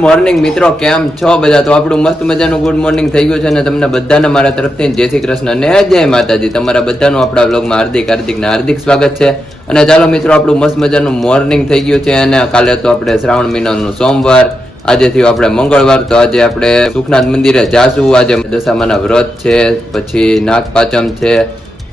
Morning મિત્રો. કેમ છો બધા? તો આપણું મસ્ત મજાનું ગુડ મોર્નિંગ થઈ ગયું છે અને તમને બધાને મારા તરફથી જય શ્રી કૃષ્ણ ને જય માતાજી. તમારા બધાનું આપણા બ્લોગમાં હાર્દિક હાર્દિક ને હાર્દિક સ્વાગત છે. અને ચાલો મિત્રો, આપણું મસ્ત મજાનું મોર્નિંગ થઈ ગયું છે અને કાલે તો આપણે શ્રાવણ મહિનાનું સોમવાર. આજે થયું આપણે મંગળવાર, તો આજે આપણે સુખનાથ મંદિરે જાશું. આજે દશામાના વ્રત છે, પછી નાગ પાંચમ છે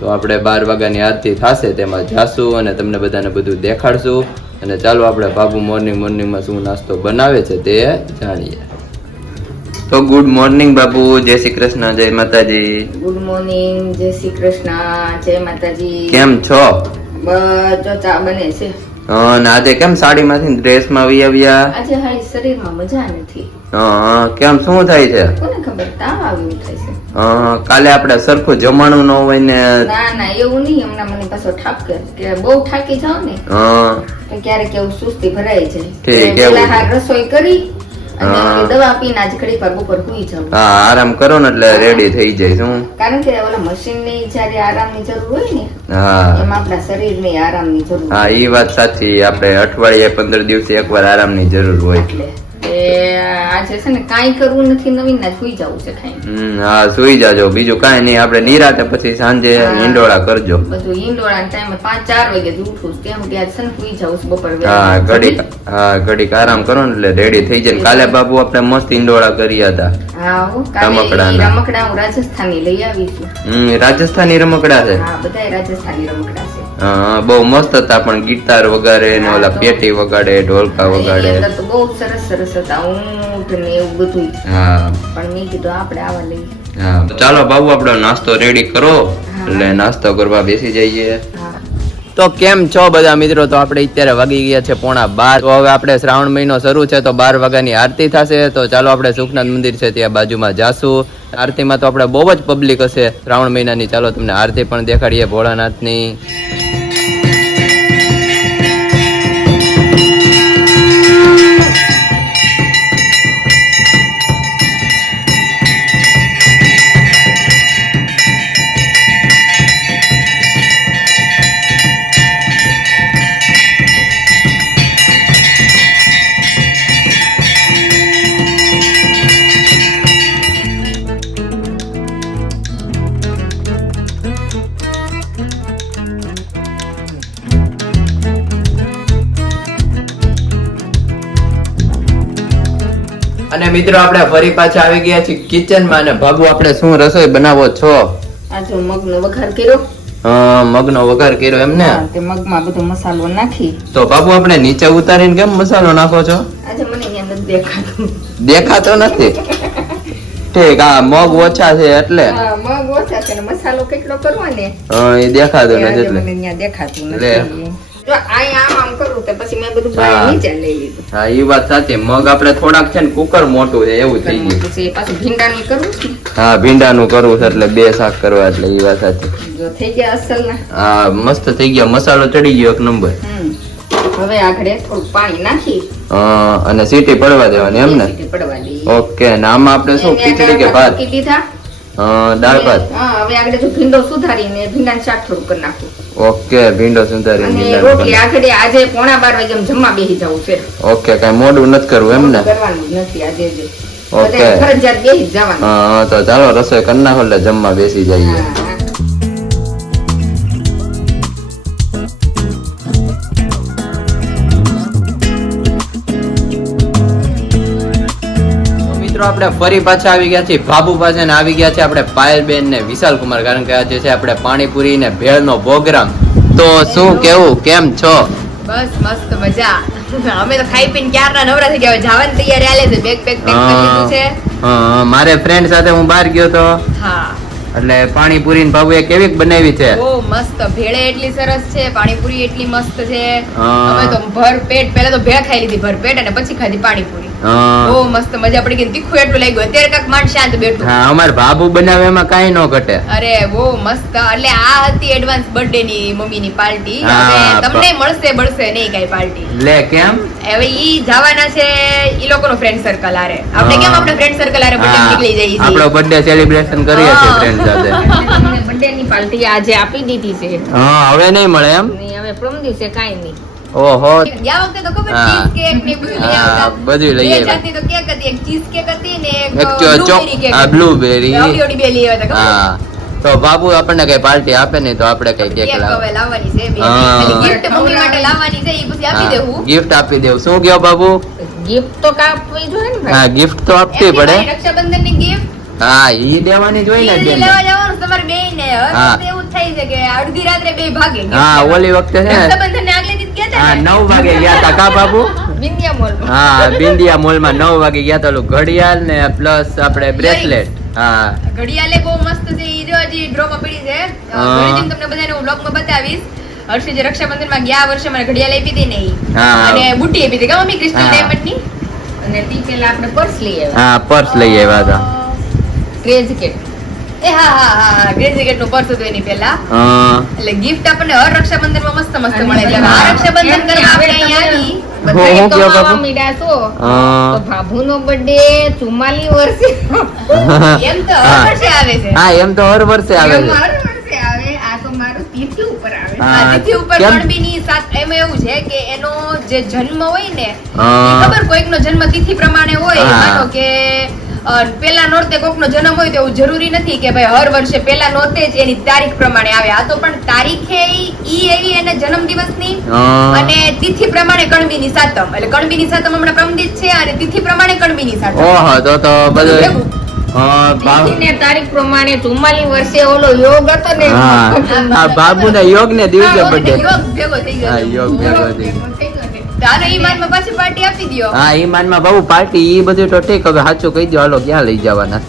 તો આપણે બાર વાગ્યાની આરતી થશે તેમાં જાશું અને તમને બધાને બધું દેખાડશું. અને ચાલો આપણે બાબુ મોર્નિંગ મોર્નિંગમાં શું નાસ્તો બનાવે છે તે જાણીએ. તો ગુડ મોર્નિંગ બાબુ જય શ્રી કૃષ્ણ જય માતાજી. ગુડ મોર્નિંગ જય શ્રી કૃષ્ણ જય માતાજી. કેમ છો? બસ ચા બને છે. હા, અને આજે કેમ સાડીમાંથી ડ્રેસમાં આવી આવ્યા? આજે હાઈ શરીરમાં મજા નથી. કેમ શું થાય છે? કાલે આપણે સરખું જમવાનું ન હોય ને ના ના એવું નહીં. હમણાં મને પાછો ઠાપકે. કે બહુ થાકી જાવ ને હા, ક્યારેક એવું સુસ્તી ભરાય છે. ઠીક, એવું. રસોઈ કરી દવા પીને આજ ઘડીક વાર બપોર સુઈ જાવ હા આરામ કરો ને એટલે રેડી થઈ જાય શું? કારણ કે ઓલા મશીનની જયારે આરામની જરૂર હોય ને હા એમાં આપણા શરીરની આરામની જરૂર હા. એ વાત સાચી. આપણે અઠવાડિયે પંદર દિવસે એકવાર આરામની જરૂર હોય. એટલે. આજે છે ને કાંઈ કરવું નથી નવીન ના સુઈ જવું છે ખાઈ હા સુઈ જાજો. બીજું કાંઈ નહીં. આપણે નિરાતે પછી સાંજે ઈંડોળા કરજો. બધું ઈંડોળા ટાઈમે પાંચ ચાર વાગે જ ઉઠું ત્યાં સુધી આજ છે ને સુઈ જાઉં બપોર હા ઘડીક હા ઘડીક આરામ કરો ને એટલે રેડી થઈ જાય. કાલે બાપુ આપણે મસ્ત ઈંડોળા કર્યા હતા. રમકડાના. રમકડા હું રાજસ્થાની લઈ આવી છું હમ રાજસ્થાની રમકડા છે. હા બધાય રાજસ્થાની રમકડા છે. બહુ મસ્ત હતા પણ ગિટાર વગાડે ને ઓલા પેટી વગાડે ઢોલકા વગાડે. તો બહુ સરસ સરસ હતા ઊંટ ને એવું બધું હા. પણ મેં કીધું આપણે આવા લઈએ. હા. તો ચાલો બાબુ આપણો નાસ્તો રેડી કરો. એટલે નાસ્તો કરવા બેસી જઈએ. તો કેમ છો બધા મિત્રો? તો આપણે અત્યારે વાગી ગયા છે પોણા બાર. તો હવે આપણે શ્રાવણ મહિનો શરૂ છે તો બાર વાગ્યાની આરતી થશે. તો ચાલો આપણે સુખનાથ મંદિર છે ત્યાં બાજુમાં જાશું. આરતીમાં તો આપણે બહુ જ પબ્લિક હશે શ્રાવણ મહિનાની. ચાલો તમને આરતી પણ દેખાડીએ ભોળાનાથની. અને મિત્રો આપણે ફરી પાછા આવી ગયા છીએ કિચનમાં અને ભાગુ આપણે શું રસોઈ બનાવો છો? આ જો મગનો વઘાર કર્યો. અ, મગનો વઘાર કર્યો એમ ને? હા, તે મગમાં બધો મસાલો નાખી. તો બાબુ આપણે નીચે ઉતારીને કેમ મસાલો નાખો છો? આજે મને અહીંયા નથી દેખાતો. દેખાતો નથી? ઠીક આ મગ ઓછા છે એટલે. હા, મગ ઓછા છે ને મસાલો કેટલો કરવો ને? હા એ દેખાતો નથી એટલે. મને અહીંયા દેખાતું નથી. જો અહીંયા આમ આમ કરું તો પછી મેં બધું બાય નીચે લઈ લીધું. હા એ વાત સાચી. મગ આપણે થોડાક છે ને કુકર મોટું છે એવું થઈ ગયું. પછી પાછું ભીંડાની કરું. છું હા ભીંડાનું કરવું છે એટલે બે શાક કરવા એટલે એ વાત સાચી. જો થઈ ગયા અસલ ના હા મસ્ત થઈ ગયો. મસાલો ચડી ગયો એક નંબર. હવે આગળ થોડું પાણી નાખી. અને સીટી પડવા દેવાની એમ ને ઓકે ને આમાં આપણે શું? ખીચડી કે ભાત? દાળ ભાત? હા હવે આગળ ભીંડો સુધારીને ભીંડાનું શાક થોડું કરી નાખું. ઓકે ભીંડો સુધારી અને રોટલી ભાત. આજે પોણા બાર વાગે જમવા બેસી જવું છે. ઓકે કઈ મોડું નથી કરવું એમ ને? કરવાનું નથી આજે જે. ઓકે. ફરજિયાત બેસી જવાનું. હા તો ચાલો રસોઈ કરી નાખો એટલે જમવા બેસી જઈએ. મિત્રો આપણે ફરી પાછા આવી ગયા છીએ. બાબુ પાસે ને આવી ગયા છે આપણે પાયલબેન ને વિશાલ કુમાર કારણ કે આજે છે આપણે પાણીપુરી ને ભેળનો પ્રોગ્રામ. તો શું કેવું? કેમ છો? બસ મસ્ત મજા. અમે તો ખાઈ પીને ક્યારના નવરા થઈ ગયા. જવાની તૈયારી આલે છે. બેગ પેક પેક કરી લીધું છે. મારે ફ્રેન્ડ સાથે હું બહાર ગયો તો? હા. એટલે પાણીપુરી ને ભાવે કેવી બનાવી છે? બહુ મસ્ત ભેળે એટલી સરસ છે પાણીપુરી એટલી મસ્ત છે. અમે તો ભર પેટ પહેલા તો ભેળ ખાઈ લીધી ભર પેટ અને પછી ખાધી પાણીપુરી. બહુ મસ્ત મજા પડી ગઈ તીખું એટલું લાગ્યું. અત્યારે કાક માંડ શાંત બેઠું. હા અમાર બાબુ બનાવે એમાં કાઈ ન ઘટે. અરે બહુ મસ્ત. એટલે આ હતી એડવાન્સ બર્થડે ની મમ્મી ની પાર્ટી હવે તમને મળશે મળશે નહીં કઈ પાર્ટી. લે કેમ? હવે ઈ જવાના છે ઈ લોકોનો ફ્રેન્ડ સર્કલ આરે આપણે કેમ. આપણે ફ્રેન્ડ સર્કલ આરે બર્થડે નીકળી જઈએ આપણો બર્થડે સેલિબ્રેશન કરીએ છીએ ફ્રેન્ડ ની પાર્ટી આજે આપી દીધી છે. હા હવે નહીં મળે એમ? હવે પ્રમ દિવસે કાઈ નહીં. ઓહો. ગયા વખતે તો ખબર હા. cheese ને બધું લઈ આવતા. બધું લઈ આવ્યા. જાતની તો cake હતી એક cheese cake હતી ને એક એક ચો- ચોક blueberry cake આ હતી. બ્લુબેરી આવડી આવડી બે લઈ આવ્યા હા. તો બાબુ આપણને કઈ પાર્ટી આપે નહીં તો આપણે કઈ કેક Cake લાવે હવે લાવવાની છે બે. હા. ખાલી gift મમ્મી માટે લાવવાની છે એ પછી આપી દેવું. ગિફ્ટ આપી દેવું. શું કયો બાબુ? ગિફ્ટ તો કાપવી જોઈએ ને હા ગિફ્ટ તો આપવી પડે. રક્ષાબંધનની gift હા ઈ દેવાની જોઈ ને બેન. લેવા જવાનું તમારે બેયને. હવે હા. એવું થઈ છે કે અડધી રાત્રે બે ભાગે હા ઓલી વખતે છે સંબંધને આગલે દિવસ કેતા હા ને? નવ વાગે ગયા તા કા બાબુ બિંદિયા મોલ હા બિંદિયા મોલમાં નવ વાગે ગયા તા ઘડિયાળ ને પ્લસ આપણે બ્રેસલેટ. હા. ઘડિયાળે બહુ મસ્ત છે ઈ જો હજી પડી છે. જઈને તમને બધાને હું બ્લોગમાં બતાવીશ. હર્ષે જે રક્ષાબંધનમાં ગયા વર્ષે મને ઘડિયાળ આપી હતી ને ઈ. અને બુટ્ટી આપી હતી. કા મમ્મી ક્રિસ્ટલ હા. ડાયમંડની અને તી પેલા આપણે પર્સ લઈ આવ્યા. હા પર્સ લઈ આવ્યા હતા. ક્રેઝ કેટ એ હા હા હા ગ્રેઝિકેટનું પર્સ હતું એની પહેલા. એટલે ગિફ્ટ આપણને હર રક્ષાબંધનમાં મસ્ત મસ્ત મળે. એટલે આ રક્ષાબંધન કરવા આપણે અહીંયા આવી. બધાએ કમાવા મીડા છો. હા. તો ભાભુનો બર્થડે 44 વર્ષે. એમ તો હર વર્ષે આવે છે. હા એમ તો હર વર્ષે આવે છે. મારું વર્ષે આવે. આ તો મારું તિથિ ઉપર આવે. આ તિથિ ઉપર? કણબીની સાત એમાં એવું છે કે એનો જે જન્મ હોય ને ખબર એ ખબર? કોઈકનો જન્મ તિથિ પ્રમાણે હોય. માનો કે પેલા નોરતે કોકનો જન્મ હોય તો એવું જરૂરી નથી કે ભાઈ હર વર્ષે પેલા નોરતે જ એની તારીખ પ્રમાણે આવે. આ તો પણ તારીખે ઈ- એવી એના જન્મદિવસની. અને તિથિ પ્રમાણે કણબીની સાતમ. એટલે કણબીની સાતમ હમણાં પ્રમદિત છે અને તિથિ પ્રમાણે કણબીની સાતમ. ઓહો તો તો બધું તારીખ પ્રમાણે 44 વર્ષે ઓલો યોગ હતો ને. બાબુ ને યોગ ને દિવસે યોગ ભેગો થઈ ગયો. યોગ ભેગો થઈ ગયો. તો આનો પાછી પાર્ટી આપી દ્યો. હા ઈ બાબુ પાર્ટી ઈ બધું તો ઠીક. હવે સાચું કહી દો હાલો ક્યાં લઈ જવાના?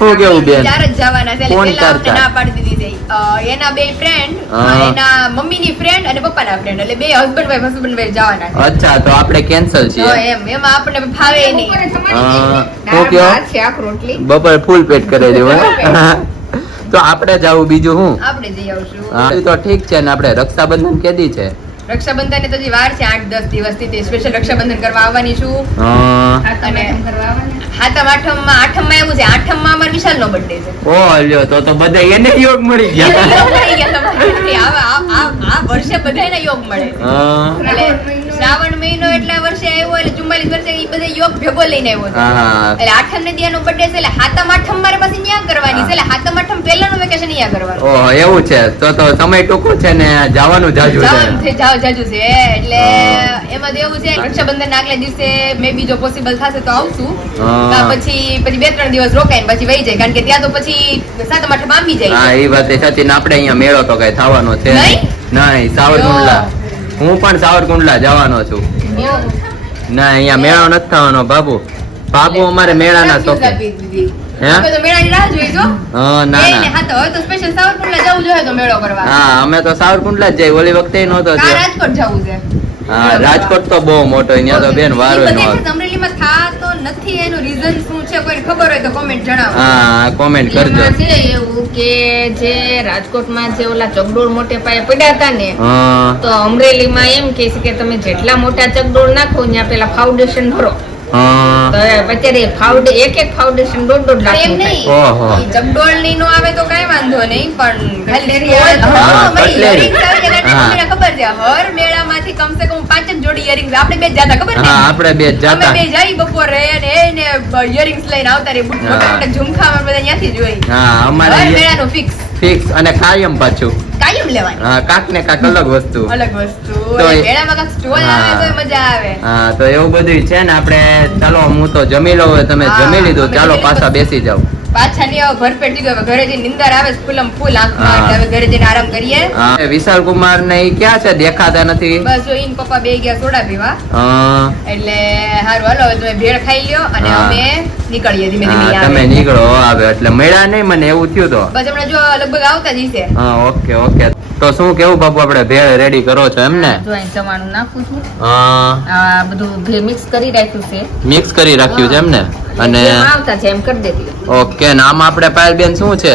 હું કેવું બેન? જવાના છે. એટલે કોણ પેલા ચાર અમને ચાર? ના પાડી દીધી એના બે ફ્રેન્ડ એના મમ્મીની ફ્રેન્ડ અને પપ્પાના ફ્રેન્ડ એટલે બે હસબન્ડ વાઈફ હસબન્ડ વાઈફ જવાના છે. અચ્છા તો આપણે કેન્સલ એમ એમાં આપણને ફાવે નહીં. બપોર ફૂલ પેટ કરે દેવું તો આપણે જવું બીજું હું આપણે જઈ આવશું. તો ઠીક છે ને આપણે રક્ષાબંધન કેદી છે. રક્ષાબંધન તો વાર છે આઠ દસ દિવસથી તે સ્પેશિયલ રક્ષાબંધન કરવા આવવાની છું હા. અને હાતમ આઠમમાં આઠમમાં એવું છે આઠમમાં અમાર વિશાલ નો બર્થડે છે ઓ લ્યો તો તો બધા એને યોગ મળી ગયા. આ- વર્ષે બધાયને યોગ મળે શ્રાવણ મહિનો એટલા વર્ષે આવ્યો એટલે ચુમ્માલીસ વર્ષે એ બધા યોગ ભેગો લઈને આવ્યો એટલે આઠમ ને દિયાનો બર્થડે છે એટલે હાતમ આઠમ મારે પાસે ન્યા કરવાની છે. એટલે હાતમ આઠમ પહેલાનું વેકેશન ન્યા કરવાનું. ઓહો એવું છે. તો તો સમય ટૂંકો છે ને જવાનું જાજુ છે. જાવ જાજુ છે. એટલે એમાં તો એવું છે રક્ષાબંધન આગલા દિવસે મે બી જો પોસિબલ થશે તો આવશું. પછી પછી બે ત્રણ દિવસ રોકાઈને પછી વહી જાય. કારણ કે ત્યાં તો પછી સાતમ આઠમ આંબી જાય. હા એ વાત સાચી ને આપણે અહીંયા મેળો તો કઈ થવાનો છે નહીં? નહીં? સાવરકુંડલા. હું પણ સાવરકુંડલા જવાનો છું. ના અહીંયા મેળો નથી થવાનો બાબુ. બાબુ અમારે મેળાના શોખીન રાજકોટ છે? હા રાજકોટ તો બહુ મોટો અહીંયા તો બેન વારો નો બધે થાતો નથી એનું રીઝન શું છે કોઈને ખબર હોય તો કોમેન્ટ જણાવો. હા કોમેન્ટ કરજો. છે એવું કે જે રાજકોટમાં જે ઓલા ચકડોળ મોટે પાયે પડ્યા હતા ને તો અમરેલીમાં એમ કે છે કે તમે જેટલા મોટા ચકડોળ નાખો ત્યાં પેલા ફાઉન્ડેશન ભરો. અત્યારે ફાઉન્ડે એક એક ફાઉન્ડેશન દોઢ દોઢ પણ એમ લાખ નહીં. ની ઈ નો આવે તો કઈ વાંધો નહીં પણ ખાલી મમ્મીને ખબર છે? હર મેળામાંથી કમસે કમ પાંચ જ જોડી આપણે બે જાતા ખબર ને આપણે બે જ અમે બે જઈ બપોરે અને એને ઇયરિંગ્સ લઈને આવતા રહી મોટા મોટા ઝુમખા અમે બધા ત્યાંથી જ હા અમારે મેળાનું ફિક્સ ફિક્સ અને કાયમ પાછું. કાયમ લેવાની. હા કાક ને કાક અલગ વસ્તુ. અલગ વસ્તુ. તો મેળામાં કાંઈક સ્ટોલ આવે તો મજા આવે. હા તો એવું બધું છે ને આપણે. ચાલો હું તો જમી લઉં તમે જમી લીધું. ચાલો પાછા બેસી જાવ પાછા નહીં આવો ભરપેટ જીગો હવે ઘરે જઈને નિંદર આવે છે ફૂલમ ફૂલ આંખમાં એટલે હવે ઘરે જઈને આરામ કરીએ. હા. વિશાલ કુમાર ને ઈ ક્યાં છે? દેખાતા નથી? બસ જો ઈન પપ્પા બે ગયા સોડા પીવા. એટલે હારું હાલો હવે તમે ભેળ ખાઈ લ્યો અને અમે નીકળીએ ધીમે ધીમે તમે નીકળો આવે એટલે મળ્યા નહીં મને એવું થયું તો. બસ હમણાં જો લગભગ આવતા જ હશે. હા ઓકે ઓકે. તો શું કેવું બાપુ આપણે ભેળ રેડી કરો છો એમ ને જો અહીં ચવાણું નાખું છું. હા. આ બધું મિક્સ કરી રાખ્યું છે. મિક્સ કરી રાખ્યું છે એમ ને અને આવતા છે એમ કરી દેતી ઓકે નામ આમાં આપણે પાયલબેન શું છે?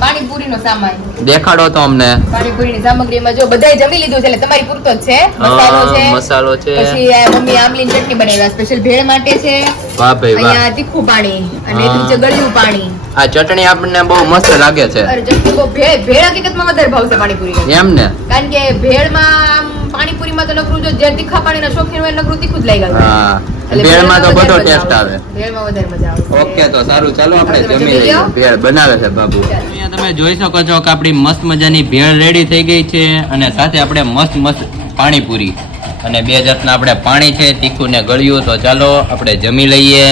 પાણીપુરીનો સામાન. દેખાડો તો અમને. પાણીપુરીની સામગ્રીમાં જો બધાય જમી લીધું છે એટલે તમારી પૂરતો જ છે. મસાલો છે. મસાલો છે. પછી મમ્મી આમલીની ચટણી બનાવ્યા સ્પેશિયલ ભેળ માટે છે. વાહ ભાઈ વાહ. અહીંયા તીખું પાણી અને. નીચે ગળ્યું પાણી. આ ચટણી આપણને બહુ મસ્ત લાગે છે. અરે ચટણી બહુ ભેળ ભેળ હકીકતમાં વધારે ભાવશે પાણીપુરી. એમ ને? કારણ કે ભેળમાં આમ પાણીપુરીમાં તો નકરું જો જે તીખા પાણીના શોખીન હોય નકરું તીખું જ લાગ્યા હા. એટલે ભેળમાં તો બધો ટેસ્ટ આવે. ભેળમાં વધારે મજા આવે. ઓકે તો સારું. ચાલો આપણે જમી જમી લઈએ. ભેળ બનાવે છે બાબુ. અહીંયા તમે જોઈ શકો છો કે આપણી મસ્ત મજાની ભેળ રેડી થઈ ગઈ છે અને સાથે આપણે મસ્ત મસ્ત પાણીપુરી. અને બે જાતના આપણે પાણી છે તીખું ને ગળ્યું. તો ચાલો આપણે જમી લઈએ.